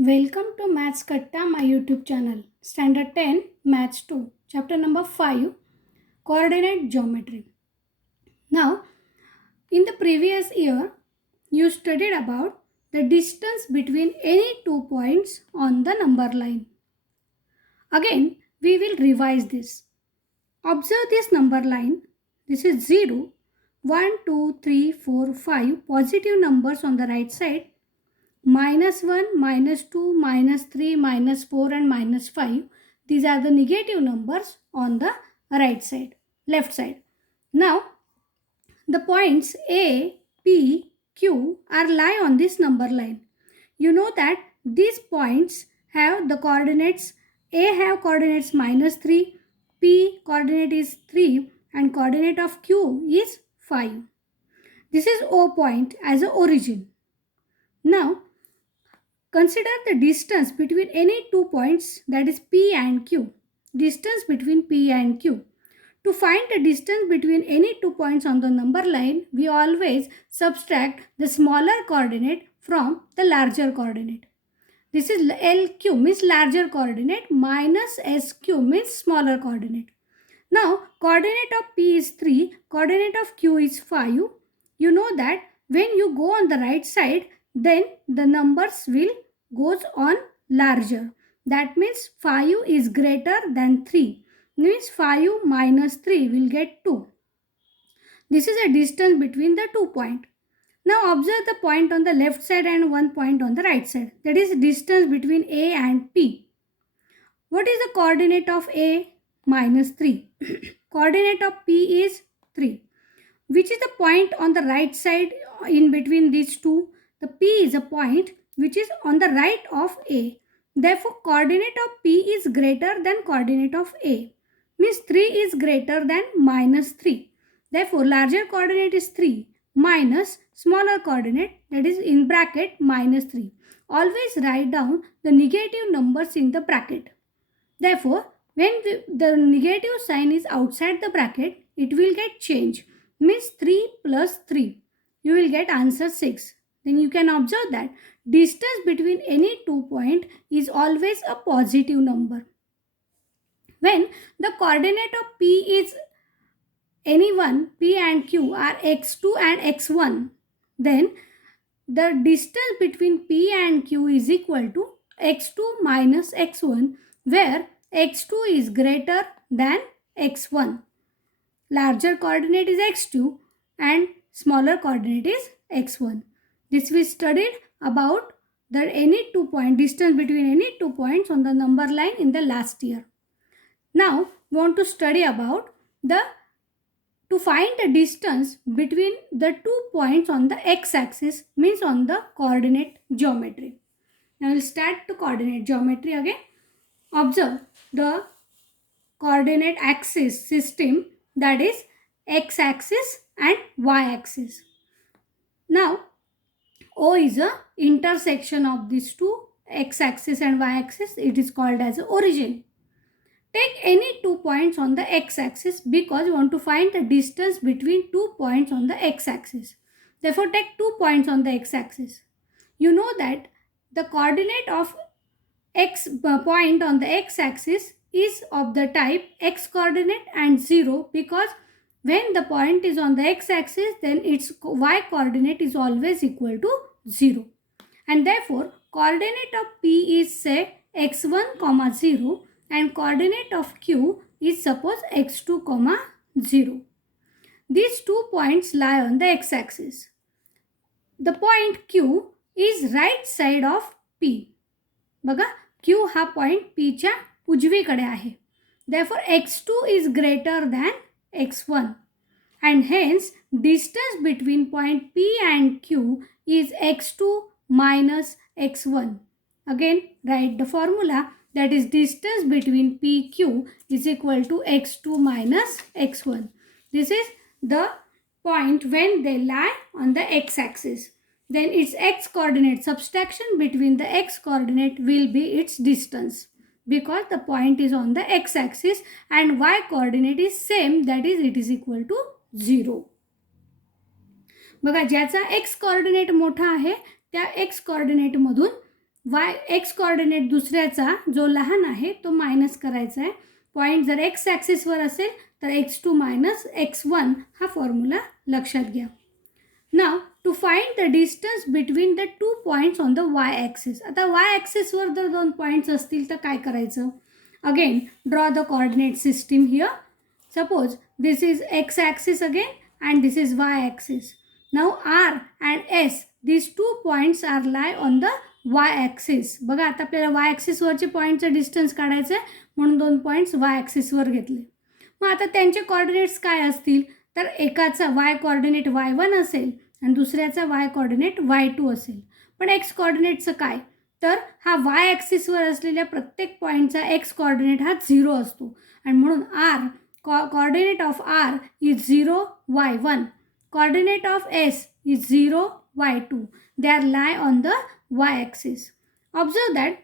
Welcome to Maths Katta, my YouTube channel. Standard 10, Maths 2, Chapter number 5, Coordinate Geometry. Now, in the previous year, you studied about the distance between any 2 points on the number line. Again, we will revise this. Observe this number line. This is 0, 1, 2, 3, 4, 5 positive numbers on the right side. -1, -2, -3, -4 and -5. These are the negative numbers on the right side, left side. Now, the points A, P, Q are lie on this number line. You know that these points have the coordinates. A have coordinates -3, P coordinate is 3 and coordinate of Q is 5. This is O point as a origin. Now, consider the distance between any 2 points, that is P and Q. Distance between P and Q. To find the distance between any 2 points on the number line, we always subtract the smaller coordinate from the larger coordinate. This is LQ means larger coordinate minus SQ means smaller coordinate. Now, coordinate of P is 3, coordinate of Q is 5. You know that when you go on the right side, then the numbers will goes on larger. That means 5 is greater than 3. Means 5 minus 3 will get 2. This is a distance between the 2 points. Now observe the point on the left side and one point on the right side. That is distance between A and P. What is the coordinate of A? -3. Coordinate of P is 3. Which is the point on the right side in between these two? The P is a point which is on the right of A. Therefore, coordinate of P is greater than coordinate of A. Means 3 is greater than -3. Therefore, larger coordinate is 3 minus smaller coordinate, that is in bracket -3. Always write down the negative numbers in the bracket. Therefore, when the negative sign is outside the bracket, it will get changed. Means 3 plus 3. You will get answer 6. Then you can observe that distance between any 2 points is always a positive number. When the coordinate of P is any one, P and Q are x2 and x1, then the distance between P and Q is equal to x2 minus x1, where x2 is greater than x1. Larger coordinate is x2 and smaller coordinate is x1. This we studied about the any 2 point distance between any 2 points on the number line in the last year. Now we want to study about to find the distance between the 2 points on the x-axis, means on the coordinate geometry. Now we'll start the coordinate geometry again. Observe the coordinate axis system, that is x-axis and y-axis. Now O is a intersection of these two, x-axis and y-axis. It is called as origin. Take any 2 points on the x-axis because you want to find the distance between 2 points on the x-axis. Therefore, take 2 points on the x-axis. You know that the coordinate of x point on the x-axis is of the type x coordinate and 0, because when the point is on the x-axis, then its y coordinate is always equal to 0. And therefore, coordinate of P is say x1, 0 and coordinate of Q is suppose x2, 0. These 2 points lie on the x-axis. The point Q is right side of P. बघा Q हा point P च्या उजवीकडे आहे. Therefore, x2 is greater than x1 and hence distance between point P and Q is x2 minus x1. Again, write the formula, that is distance between PQ is equal to x2 minus x1. This is the point when they lie on the x-axis. Then its x coordinate, subtraction between the x coordinate will be its distance, because the point is on the x-axis and y coordinate is same, that is it is equal to 0. बघा ज्याचा x coordinate मोठा आहे त्या x coordinate मधून x coordinate दुसऱ्याचा जो लहान आहे तो मायनस करायचा आहे. पॉईंट जर एक्स ॲक्सिसवर असेल तर x2 मायनस x1 हा फॉर्म्युला लक्षात घ्या. Now to find the distance between the two points on the Y axis. आता वाय ॲक्सिसवर जर दोन पॉईंट्स असतील तर काय करायचं? Again draw the coordinate system here. Suppose this is X axis again and this is y axis. Now R and S, these two points are lie on the y axis. बघा आता आपल्याला y axis वरचे पॉईंटचं distance काढायचं आहे म्हणून दोन points y axis वर घेतले. मग आता त्यांचे कोऑर्डिनेट्स काय असतील तर एकाचा y कोऑर्डिनेट y1 असेल आणि दुसऱ्याचा y कोऑर्डिनेट y2 असेल. पण x कोऑर्डिनेटचं काय तर हा y ॲक्सिसवर असलेल्या प्रत्येक पॉईंटचा x कोऑर्डिनेट हा 0 असतो आणि म्हणून R coordinate of R is 0, y1. Coordinate of S is 0, y2. They are lie on the y-axis. Observe that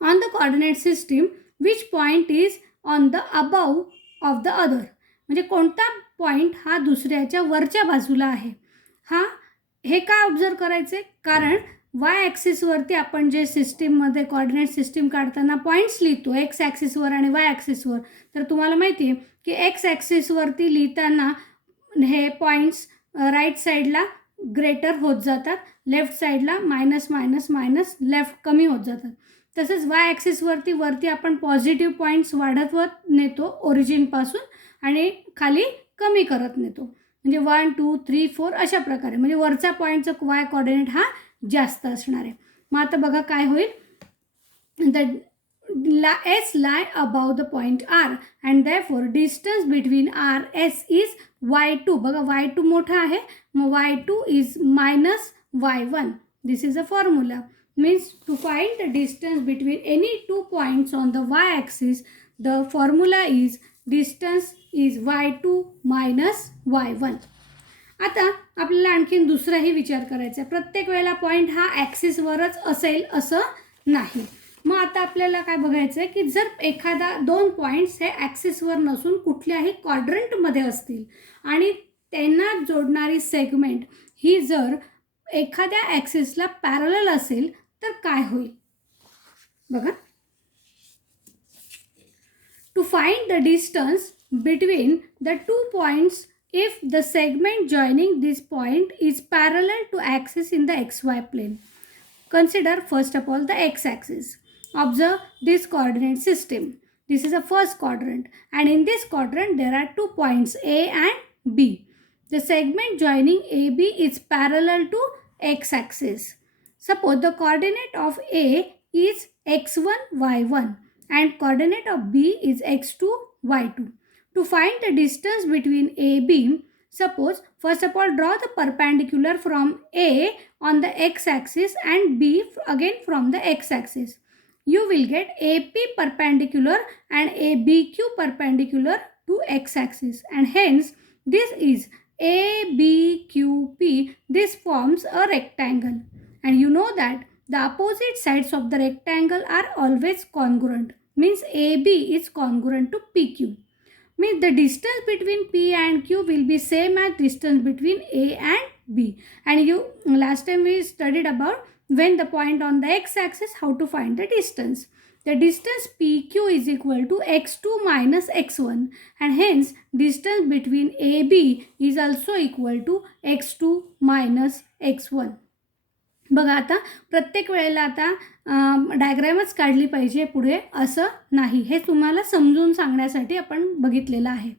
on the coordinate system, which point is on the above of the other. म्हणजे कोणता point हा दुसऱ्याच्या वरच्या बाजूला आहे. हे का observe करायचे कारण वाय ॲक्सिसवरती आपण जे सिस्टीममध्ये कोऑर्डिनेट सिस्टीम काढताना पॉईंट्स लिहितो एक्स ॲक्सिसवर आणि वाय ॲक्सिसवर. तर तुम्हाला माहिती आहे की एक्स ॲक्सिसवरती लिहिताना हे पॉईंट्स राईट साईडला ग्रेटर होत जातात, लेफ्ट साईडला मायनस मायनस मायनस लेफ्ट कमी होत जातात. तसंच वाय ॲक्सिसवरती आपण पॉझिटिव्ह पॉईंट्स वाढवत नेतो ओरिजिनपासून आणि खाली कमी करत नेतो. म्हणजे 1 2 3 4 अशा प्रकारे. म्हणजे वरचा पॉईंटचा वाय कोऑर्डिनेट हा जास्त असणार आहे. मग आता बघा काय होईल. The S lie above the point R and therefore distance between R S is y2. बघा y2 मोठा आहे मग y2 is minus y1. This is a formula. Means to find the distance between any two points on the y axis, the formula is distance is y2 minus y1. आता आपल्याला आणखीन दुसराही विचार करायचा आहे. प्रत्येक वेळेला पॉईंट हा ॲक्सिसवरच असेल असं नाही. मग आता आपल्याला काय बघायचं आहे की जर एखादा दोन पॉईंट्स हे ॲक्सिसवर नसून कुठल्याही क्वाड्रंटमध्ये असतील आणि त्यांना जोडणारी सेगमेंट ही जर एखाद्या ॲक्सिसला पॅरलल असेल तर काय होईल बघा. To find the distance between the two points if the segment joining this point is parallel to axis in the xy plane. Consider first of all the x-axis. Observe this coordinate system. This is the first quadrant and in this quadrant there are 2 points A and B. The segment joining AB is parallel to x-axis. Suppose the coordinate of A is x1, y1 and coordinate of B is x2, y2. To find the distance between AB, suppose first of all draw the perpendicular from A on the x-axis and B again from the x-axis. You will get AP perpendicular and ABQ perpendicular to x-axis and hence this is ABQP. This forms a rectangle and you know that the opposite sides of the rectangle are always congruent. Means AB is congruent to PQ. Means the distance between P and Q will be same as distance between A and B. And you last time we studied about when the point on the x-axis how to find the distance. The distance PQ is equal to x2 minus x1 and hence distance between AB is also equal to x2 minus x1. बघा आता प्रत्येक वेळेला आता डायग्रॅमच काढली पाहिजे पुढे असं नाही. हे तुम्हाला समजून सांगण्यासाठी आपण बघितलेलं आहे.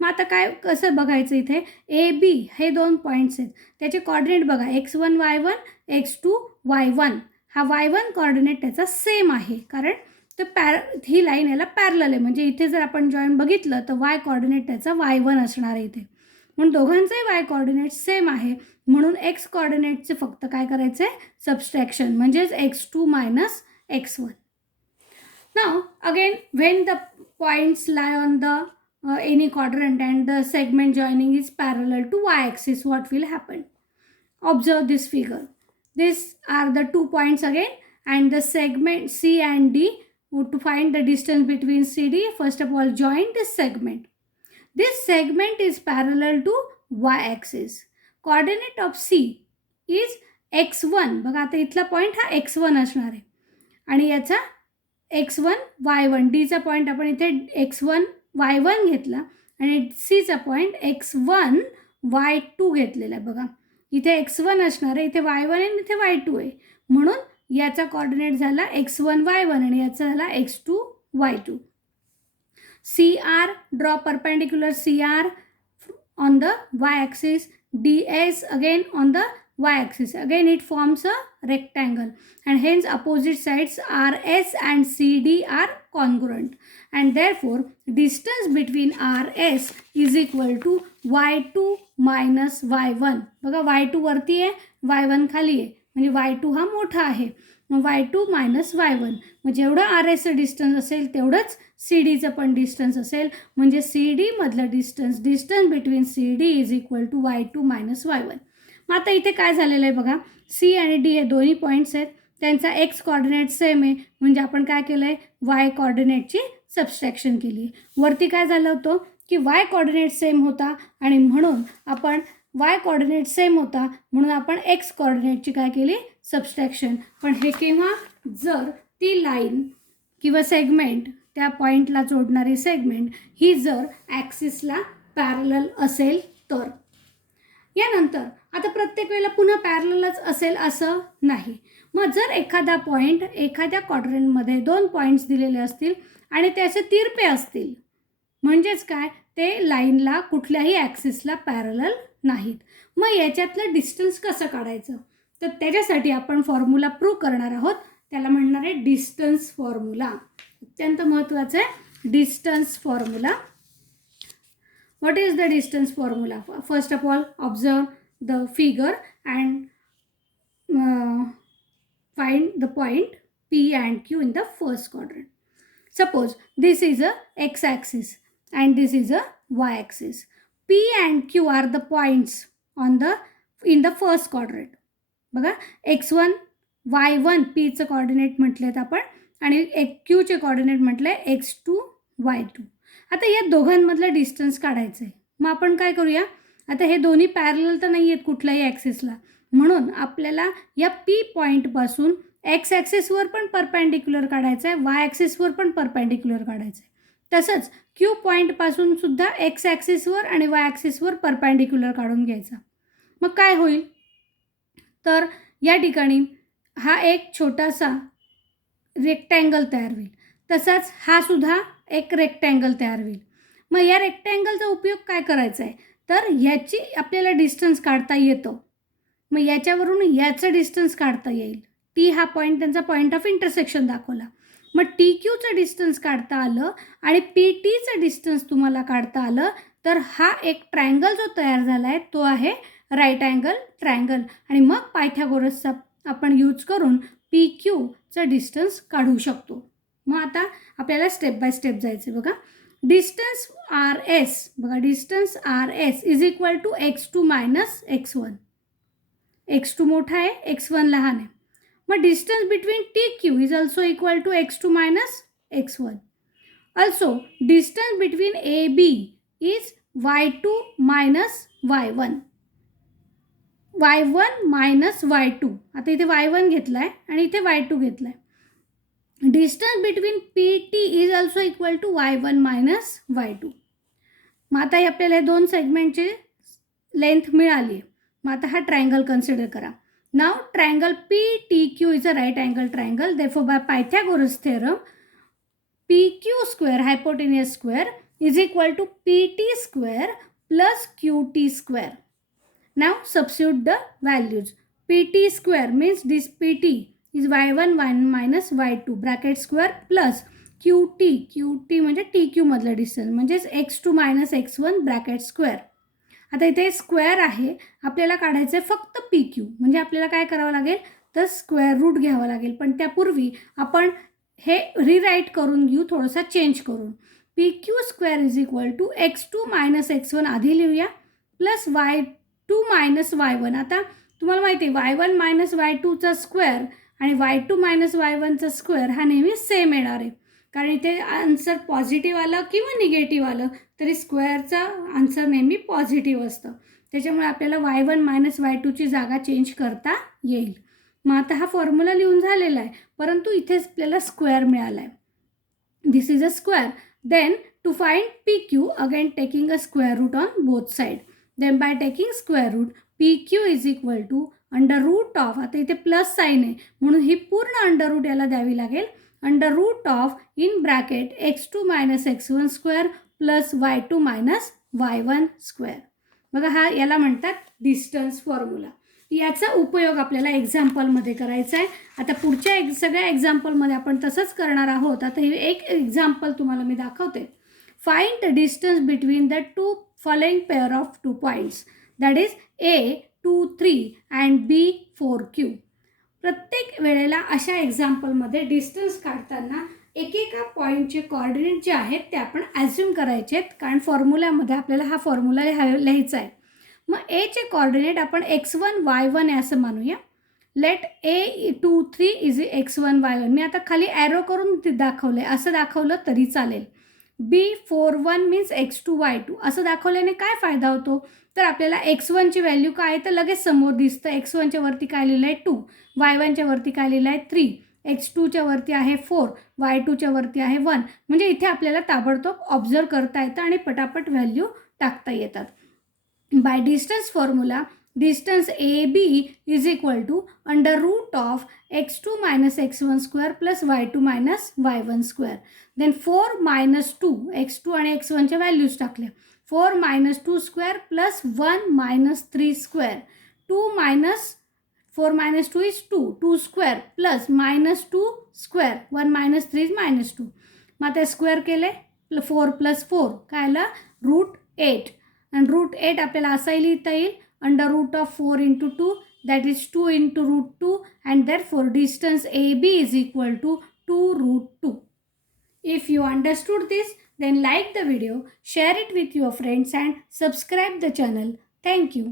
मग आता काय कसं बघायचं इथे ए बी हे दोन पॉईंट्स आहेत त्याचे कोऑर्डिनेट बघा x1 y1 x2 y1. हा y1 कोऑर्डिनेट त्याचा सेम आहे कारण तर ही लाईन याला पॅरलल आहे. म्हणजे इथे जर आपण जॉईंट बघितलं तर y कोऑर्डिनेट त्याचा y1 असणार आहे इथे. म्हणून दोघांचंही y कोऑर्डिनेट सेम आहे म्हणून x कोऑर्डिनेटचे फक्त काय करायचं आहे सबस्ट्रॅक्शन म्हणजेच x2 minus x1. Now again when the points lie on the any quadrant and the segment joining is parallel to y-axis, what will happen? Observe this figure. These are the 2 points again and the segment C and D. To find the distance between CD, first of all join this segment. This segment is parallel to y-axis. Coordinate of C is x1 बघा, आता इथला point हा x1 असणार आहे आणि याचा x1 y1, डीचा point आपण इथे x1 y1 घेतला आणि सीचा पॉईंट x1 y2 घेतलेला आहे. बघा इथे x1 असणार आहे, इथे y1 आहे आणि इथे y2 आहे, म्हणून याचा कोऑर्डिनेट झाला x1 y1 आणि याचा झाला x2 y2. CR, draw perpendicular CR on the y-axis, DS again on the y-axis. Again it forms a rectangle and hence opposite sides RS and CD are congruent and therefore distance between RS is equal to y2 minus y1. बघा y2 वरती आहे, y1 खाली आहे, म्हणजे y2 हा मोठा आहे, मग y2 मायनस y1. मग जेवढं RSचं डिस्टन्स असेल तेवढंच CDचं पण डिस्टन्स असेल, म्हणजे CD मधलं distance between CD is equal to y2 minus y1. मग आता इथे काय झालेलं आहे बघा, C आणि D हे दोन्ही पॉईंट्स आहेत, त्यांचा x कोऑर्डिनेट सेम आहे, म्हणजे आपण काय केलं आहे, y कोऑर्डिनेटची सबस्ट्रॅक्शन केली आहे. वरती काय झालं होतं की y कोऑर्डिनेट सेम होता आणि म्हणून आपण y कोऑर्डिनेट सेम होता म्हणून आपण x कोऑर्डिनेटची काय केली, सबस्ट्रॅक्शन. पण हे केव्हा, जर ती लाईन किंवा सेगमेंट, त्या पॉईंटला जोडणारी सेगमेंट ही जर ॲक्सिसला पॅरलल असेल तर. यानंतर आता प्रत्येक वेळेला पुन्हा पॅरललच असेल असं नाही. मग जर एखादा पॉईंट एखाद्या क्वाड्रंटमध्ये 2 पॉईंट्स दिलेले असतील आणि त्याचे तिरपे असतील, म्हणजेच काय, ते लाईनला कुठल्याही ॲक्सिसला पॅरलल नाहीत. मग याच्यातलं डिस्टन्स कसं काढायचं, तर त्याच्यासाठी आपण फॉर्म्युला प्रूव्ह करणार आहोत, त्याला म्हणणार आहे डिस्टन्स फॉर्म्युला. अत्यंत महत्त्वाचं आहे distance formula. What is the distance formula? First of all, observe the figure and find the point P and Q in the first quadrant. Suppose this is a x-axis and this is a y-axis. P and Q are the points in the first quadrant. बघा x1 y1 Pचं coordinate म्हटलेत आपण आणि Qचे coordinate म्हटले x2 y2. आता या दोघांमधलं distance काढायचं आहे. मग आपण काय करूया, आता हे दोन्ही पॅरलल तर नाही आहेत कुठल्याही ॲक्सिसला, म्हणून आपल्याला या P पॉईंटपासून एक्स ॲक्सिसवर पण परपेंडिक्युलर काढायचं आहे, वाय ॲक्सिसवर पण परपेंडिक्युलर काढायचं आहे. तसंच Q पॉईंटपासून सुद्धा एक्स ॲक्सिसवर आणि वाय ॲक्सिसवर परपेंडिक्युलर काढून घ्यायचा. मग काय होईल, तर या ठिकाणी हा एक छोटासा रेक्टँगल तयार होईल, तसाच हा सुद्धा एक रेक्टँगल तयार होईल. मग या रेक्टँगलचा उपयोग काय करायचा आहे, तर ह्याची आपल्याला डिस्टन्स काढता येतं. मग याच्यावरून याचं डिस्टन्स काढता येईल. टी हा पॉईंट त्यांचा पॉईंट ऑफ इंटरसेक्शन दाखवला. मग टी क्यूचं डिस्टन्स काढता आलं आणि पी टीचं डिस्टन्स तुम्हाला काढता आलं, तर हा एक ट्रायंगल जो तयार झाला आहे तो आहे राईट अँगल ट्रायंगल. आणि मग पायथागोरसचा आपण यूज करून पी क्यूचं डिस्टन्स काढू शकतो. मग आता आपल्याला स्टेप बाय स्टेप जायचं. बघा डिस्टन्स आर एस, बघा distance R S is equal to x2 minus x1. x2 मोठा आहे, x1 लहान आहे. मग distance between T Q is also equal to x2 minus x1. Also distance between A B is y2 minus y1. y1 minus y2. आता इथे y1 घेतला आहे आणि इथे y2 घेतला आहे. Distance between P T is also equal to y1 minus y2. मग आता आपल्याला हे दोन सेगमेंटची लेंथ मिळाली आहे. मग आता हा ट्रायंगल कन्सिडर करा. Now triangle P T Q is a right angle triangle. Therefore by Pythagoras theorem P Q square hypotenuse square is equal to P T square plus Q T square. Now substitute the values. P T square means this P T is y1 minus y2 bracket square plus Q T म्हणजे T Q मधलं distance म्हणजेच x2 minus x1 bracket square. आता इथे square आहे, आपल्याला काढायचं आहे फक्त पी क्यू, म्हणजे आपल्याला काय करावं लागेल तर स्क्वेअर रूट घ्यावं लागेल. पण त्यापूर्वी आपण हे रिराईट करून घेऊ, थोडंसं चेंज करून. P Q square is equal to x2 minus x1 आधी लिहूया प्लस y2 मायनस y1. आता तुम्हाला माहिती आहे y1 मायनस y2चा स्क्वेअर आणि y2 मायनस y1चा स्क्वेअर हा नेहमी सेम येणार आहे, कारण इथे आन्सर पॉझिटिव्ह आलं किंवा निगेटिव्ह आलं तरी स्क्वेअरचा आन्सर नेहमी पॉझिटिव्ह असतं. त्याच्यामुळे आपल्याला y1 मायनस y2ची जागा चेंज करता येईल. मग आता हा फॉर्म्युला लिहून झालेला आहे, परंतु इथेच आपल्याला स्क्वेअर मिळाला आहे. This is a square. Then to find PQ, again taking a square root on both side. Then by taking square root PQ is equal to under root of, आता इथे प्लस साईन आहे म्हणून ही पूर्ण under route याला द्यावी लागेल, under root of in bracket x2 minus x1 square plus y2 minus y1 square. बघा हा याला म्हणतात डिस्टन्स फॉर्म्युला. याचा उपयोग आपल्याला एक्झाम्पलमध्ये करायचा आहे. आता पुढच्या सगळ्या एक्झाम्पलमध्ये आपण तसंच करणार आहोत. आता हे एक एक्झाम्पल तुम्हाला मी दाखवते. Find the distance between the to following pair of 2 points, that is A 2 3 and B 4 Q. प्रत्येक वेळेला अशा एक्झाम्पलमध्ये डिस्टन्स काढताना एकेका पॉईंटचे कोऑर्डिनेट जे आहेत ते आपण ॲझ्युम करायचे आहेत, कारण फॉर्म्युल्यामध्ये आपल्याला हा फॉर्म्युला लिहायचा आहे. मग एचे कोऑर्डिनेट आपण x1 y1 आहे असं मानूया. Late A2 3 is x1 y1. मी आता खाली ॲरो करून ते दाखवले, असं दाखवलं तरी चालेल. B4 1 मीन्स x2 y2 असं दाखवल्याने काय फायदा होतो, तर आपल्याला x1ची व्हॅल्यू काय आहे तर लगेच समोर दिसतं. x1च्या वरती काय लिहिलं आहे 2, y1च्या वरती काय लिहिलं आहे 3, x2च्या वरती आहे 4, y2च्या वरती आहे 1. म्हणजे इथे आपल्याला ताबडतोब ऑब्झर्व करता येतं आणि पटापट व्हॅल्यू टाकता येतात. By distance formula, distance AB is equal to under root of x2 minus x1 square plus y2 minus y1 square. Then 4 minus 2, x2 आणि x1 च्या व्हॅल्यूज टाकल्या. 4 minus 2 square plus 1 minus 3 square. 2 minus 4 minus 2 is 2, 2 square plus minus 2 square. 1 minus 3 is minus 2. मग आता square केले, 4 plus 4 काय आलं route 8. आणि route 8 आपल्याला असंही लिहिता येईल under root of 4 into 2, that is 2 into root 2, and therefore distance AB is equal to 2 root 2. If you understood this, then like the video, share it with your friends and subscribe the channel. Thank you.